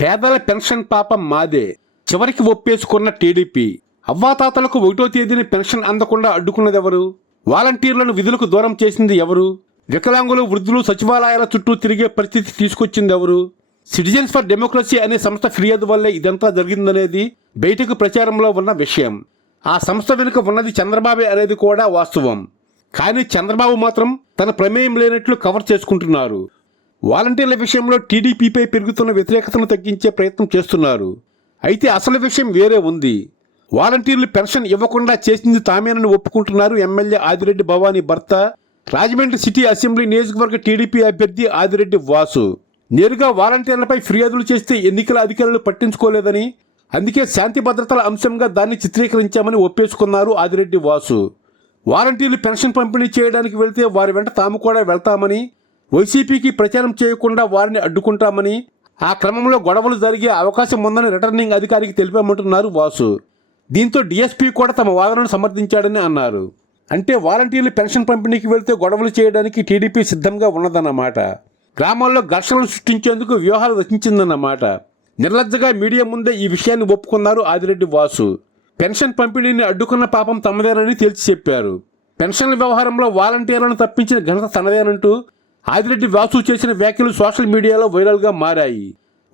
పేదల పెన్షన్ పాపం మాదే. చివరికి ఒప్పేసుకున్న టీడీపీ. అవ్వాతాతలకు ఒకటో తేదీని పెన్షన్ అందకుండా అడ్డుకున్నదెవరు? వాలంటీర్లను విధులకు దూరం చేసింది ఎవరు? వికలాంగులు వృద్ధులు సచివాలయాల చుట్టూ తిరిగే పరిస్థితి తీసుకొచ్చింది ఎవరు సిటిజన్స్ ఫర్ డెమోక్రసీ అనే సంస్థ ఫిర్యాదు వల్లే ఇదంతా జరిగిందనేది బయటకు ప్రచారంలో ఉన్న విషయం. ఆ సంస్థ వెనుక ఉన్నది చంద్రబాబే అనేది కూడా వాస్తవం. కానీ చంద్రబాబు మాత్రం తన ప్రమేయం లేనట్లు కవర్ చేసుకుంటున్నారు. వాలంటీర్ల విషయంలో టీడీపీపై పెరుగుతున్న వ్యతిరేకతను తగ్గించే ప్రయత్నం చేస్తున్నారు. అయితే అసలు విషయం వేరే ఉంది. వాలంటీర్లు పెన్షన్ ఇవ్వకుండా చేసింది తామేనని ఒప్పుకుంటున్నారు ఎమ్మెల్యే ఆదిరెడ్డి భవానీ భర్త రాజమండ్రి సిటీ అసెంబ్లీ నియోజకవర్గ టీడీపీ అభ్యర్థి ఆదిరెడ్డి వాసు. నేరుగా వాలంటీర్లపై ఫిర్యాదులు చేస్తే ఎన్నికల అధికారులు పట్టించుకోలేదని అందుకే శాంతి భద్రతల అంశంగా దాన్ని చిత్రీకరించామని ఒప్పేసుకున్నారు ఆదిరెడ్డి వాసు. వాలంటీర్లు పెన్షన్ పంపిణీ చేయడానికి వెళ్తే వారి వెంట తాము కూడా వెళ్తామని వైసీపీకి ప్రచారం చేయకుండా వారిని అడ్డుకుంటామని ఆ క్రమంలో గొడవలు జరిగే అవకాశం ఉందని రిటర్నింగ్ అధికారికి తెలిపామంటున్నారు వాసు. దీంతో డీఎస్పీ కూడా తమ వాదనను సమర్థించాడని అన్నారు. అంటే వాలంటీర్లు పెన్షన్ పంపిణీకి వెళ్తే గొడవలు చేయడానికి టీడీపీ సిద్ధంగా ఉన్నదన్నమాట. గ్రామాల్లో ఘర్షణలు సృష్టించేందుకు వ్యూహాలు రచించిందన్నమాట. నిర్లజ్జగా మీడియా ముందే ఈ విషయాన్ని ఒప్పుకున్నారు ఆదిరెడ్డి వాసు. పెన్షన్ పంపిణీని అడ్డుకున్న పాపం తమదేనని తేల్చి చెప్పారు. పెన్షన్ల వ్యవహారంలో వాలంటీర్లను తప్పించిన ఘనత తనదేనంటూ ఆదిరెడ్డి వాసు చేసిన వ్యాఖ్యలు సోషల్ మీడియాలో వైరల్గా మారాయి.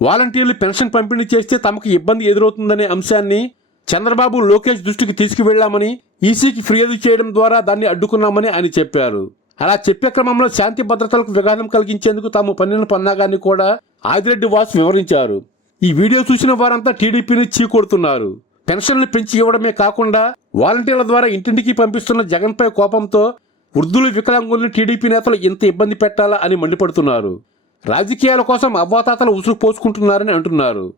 వాలంటీర్లు పెన్షన్ పంపిణీ చేస్తే తమకు ఇబ్బంది ఎదురవుతుందనే అంశాన్ని చంద్రబాబు లోకేష్ దృష్టికి తీసుకువెళ్ళామని ఈసీకి ఫిర్యాదు చేయడం ద్వారా దాన్ని అడ్డుకున్నామని ఆయన చెప్పారు. అలా చెప్పే క్రమంలో శాంతి భద్రతలకు విఘాతం కలిగించేందుకు తాము పన్నిన పన్నాగాన్ని కూడా ఆదిరెడ్డి వాసు వివరించారు. ఈ వీడియో చూసిన వారంతా టీడీపీని చీకొడుతున్నారు. పెన్షన్లు పెంచి ఇవ్వడమే కాకుండా వాలంటీర్ల ద్వారా ఇంటింటికి పంపిస్తున్న జగన్పై కోపంతో వృద్ధులు వికలాంగుల్ని టీడీపీ నేతలు ఇంత ఇబ్బంది పెట్టాలా అని మండిపడుతున్నారు. రాజకీయాల కోసం అవ్వాతాతలు ఉసురు పోసుకుంటున్నారని అంటున్నారు.